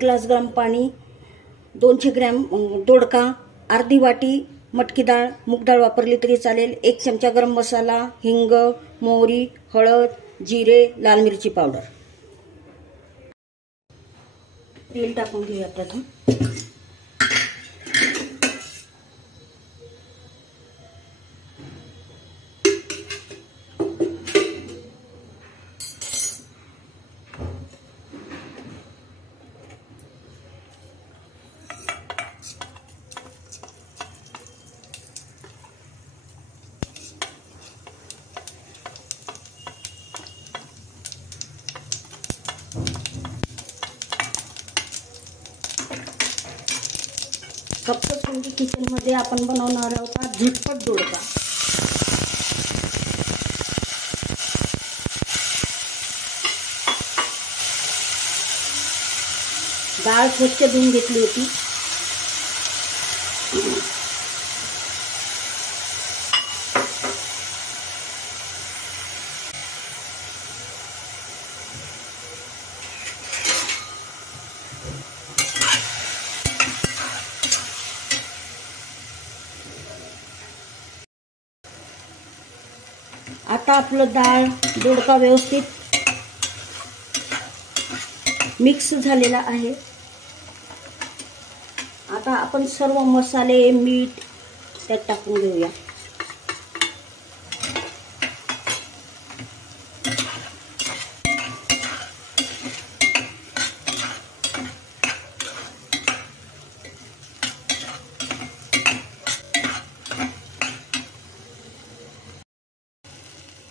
Glass गरम पाणी, 200 gram दोडका, अर्धी वाटी मटकी डाळ, मूग डाळ वापरली तरी चालेल, 1 चमचा गरम मसाला, हिंग, मोहरी, हळद, जिरे, लाल मिरची पावडर. तेल टाकून घेऊया प्रथम. कप्पसुंदी किचनमध्ये आपण बनवणार आहोत झटपट दोडका. डाळ स्वच्छ धुवून घेतली होती. आता आपलं डाळ दोडका व्यवस्थित मिक्स झालेला आहे. आता आपण सर्व मसाले, मीठ त्यात टाकून घेऊया.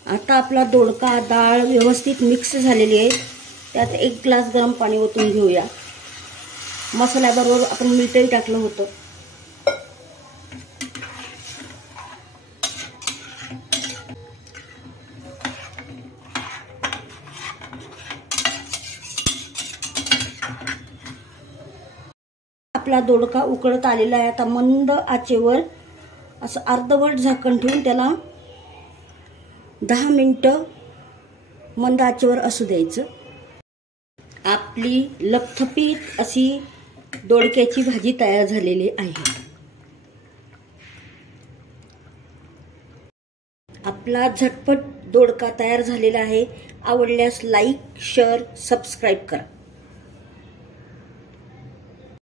आता आपला दोडका डाळ व्यवस्थित मिक्स झालेली आहे. त्यात 1 ग्लास गरम पाणी ओतून घेऊया. मसाल्याबरोबर आपण मीठही टाकलं होतं. आपला दोडका उकळत आलेला आहे. आता मंद आचेवर असं अर्धवट झाकण ठेवून त्याला 10 मिनिटं मंद आचेवर असू द्यायचं. आपली लपथपीत अशी दोडक्याची भाजी तयार झालेली आहे. आपला झटपट दोडका तयार झालेला आहे. आवडल्यास लाईक, शेअर, सबस्क्राईब करा.